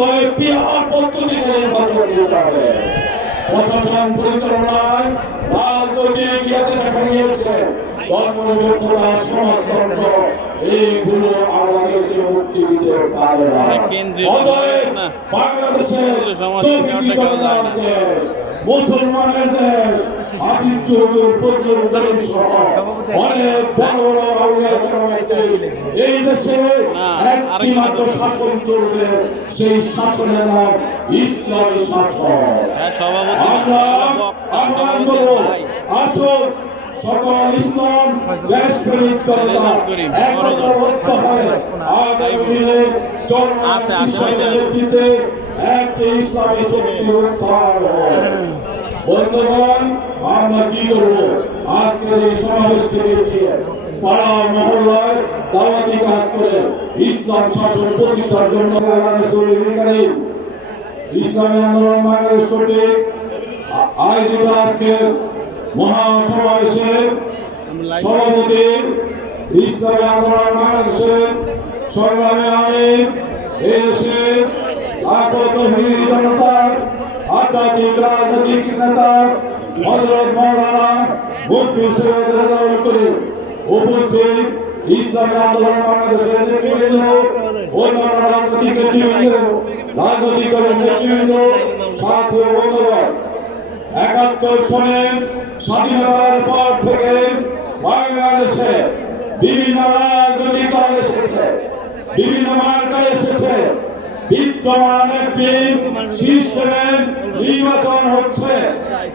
অতএব পিয়ার পদ্ধতিতে নির্বাচন দিতে হবে প্রশাসন পরিচালনায় রাজনৈতিক ইয়াতে দেখা গিয়েছে ধর্মনিরপেক্ষতা সমাজতন্ত্র এইগুলো আমাদেরকে মুক্তি দিতে পারে না। অতএব বাংলাদেশের মুসলমানের দেশ আবির চৌধুরী ফজলুল করিম সহ অনেক বড় বড় এই দেশে একটি মাত্র শাসন চলবে সেই শাসনের নাম ইসলামী শাসন হ্যাঁ আমরা আহ্বান করব। আসুন সকল ইসলাম দেশপ্রেমিক জনতা করিম, একতাবদ্ধ আগামী দিনে আছে, আছে, আছে, আছে। নেতৃত্বে একটি ইসলামী শক্তি উত্থান বন্ধুগণ আমরা কি করব আজকের এই সমাবেশ থেকে পাড়া মহল্লায় দাওয়াতি কাজ করে? ইসলাম শাসন প্রতিষ্ঠার জন্য ইসলামী আন্দোলন বাংলাদেশ কর্তৃক আ- আয়োজিত আজকে মহাসমাবেশে সভাপতি ইসলামী আন্দোলন বাংলাদেশের সংগ্রামী আমির এই দেশের লাখো তহিদি জনতার, আধ্যাত্মিক রাজনৈতিক নেতা হজরত মৌলানা মুফতি সৈয়দ রেজাউল করিম উপস্থিত ইসলামী আন্দোলন বাংলাদেশের নেতৃবৃন্দ অন্যান্য রাজনৈতিক নেতৃবৃন্দ, রাজনৈতিক দলের নেতৃবৃন্দ, সাথী ও বন্ধুগণ, একাত্তর সনে স্বাধীনতার পর থেকে বাংলাদেশে বিভিন্ন রাজনৈতিক দল এসেছে, বিভিন্ন বিদ্যমান একটি নির্বাচন হচ্ছে,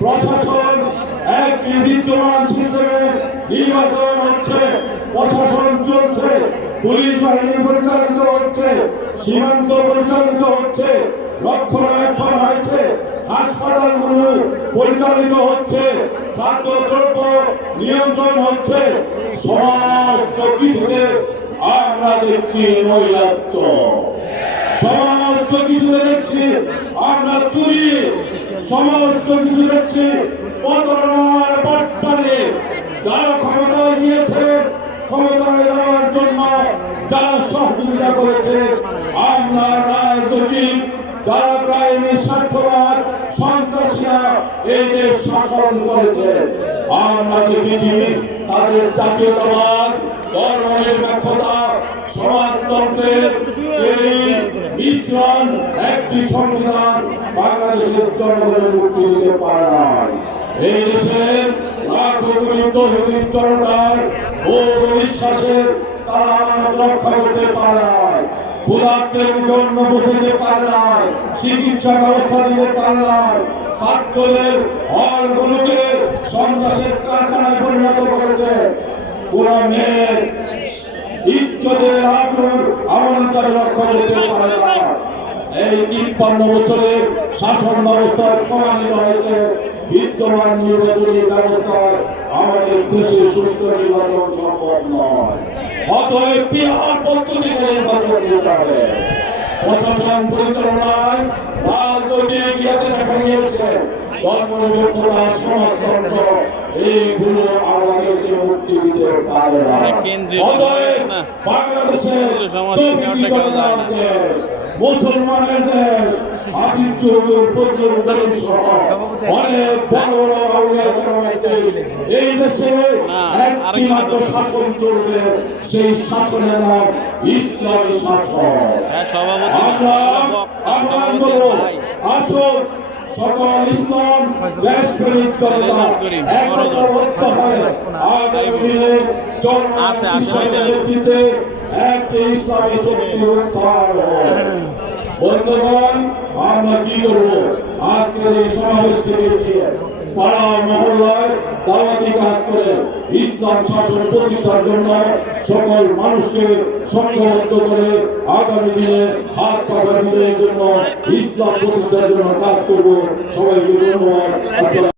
প্রশাসন একটি বিদ্যমান সিস্টেমের নির্বাচন হচ্ছে, প্রশাসন চলছে, পুলিশ বাহিনী পরিচালিত হচ্ছে, সীমান্ত পরিচালিত হচ্ছে রক্ষণাবেক্ষণ হয়েছে হাসপাতালগুলো পরিচালিত হচ্ছে, খাদ্য দ্রব্য নিয়ন্ত্রণ হচ্ছে সমস্ত কিছুতে আমরা দেখছি নৈরাজ্য সমস্ত কিছু দেখছি আমরা চুরি সমস্ত কিছু দেখছি প্রতারণার বাটপারে যারা ক্ষমতায় গিয়েছে, ক্ষমতায় যাওয়ার জন্য যারা সহযোগিতা করেছে, আমরা রাজনৈতিক যারা প্রায়ই স্বার্থবাদ সন্ত্রাসীরা এই দেশ শাসন করেছে। আমরা দেখেছি তাদের জাতীয়তাবাদ, ধর্মনিরপেক্ষতা, সমাজতন্ত্রের এই মিশ্রণ একটি সংবিধান বাংলাদেশের জনগণের মুক্তি দিতে পারে না এই দেশের লাখো কোটি তহিদিক জনতার ও বিশ্বাসের তারা রক্ষা করতে পারে না ক্ষুধার্তের মুখে অন্ন বসাতে পারে না চিকিৎসা ব্যবস্থা না পুরো মেয়ে রক্ষা করতে পারে না এই তিপ্পান্ন বছরের শাসন ব্যবস্থায় প্রমাণিত হয়েছে। বিদ্যমান নির্বাচনী ব্যবস্থায় আমাদের দেশে সুষ্ঠু নির্বাচন সম্ভব নয়। অতএব পিয়ার পদ্ধতিতে নির্বাচন দিতে হবে? প্রশাসন পরিচালনায় রাজনৈতিক ইয়াতে দেখা গিয়েছে ধর্মনিরপেক্ষতা সমাজতন্ত্র এইগুলো আমাদেরকে মুক্তি দিতে পারে না। অতএব না। দেশ, মুসলমানের দেশ আবির চৌধুরী ফজলুল করিম সহ অনেক বড় বড় আউলিয়া কেরামের দেশ। এই দেশে একটি মাত্র শাসন চলবে সেই শাসনের নাম ইসলামী শাসন হ্যাঁ আমরা আহ্বান করব আসুন সকল ইসলাম দেশপ্রেমিক জনতা করিম, একতাবদ্ধ হয়ে আগামী দিনে আছে। নেতৃত্বে একটি ইসলামী শক্তি উত্থান। বন্ধুগণ সকল মানুষকে সংঘবদ্ধ করে আগামী দিনে হাত পাখা জন্য ইসলাম প্রতিষ্ঠার জন্য কাজ করব। সবাইকে ধন্যবাদ।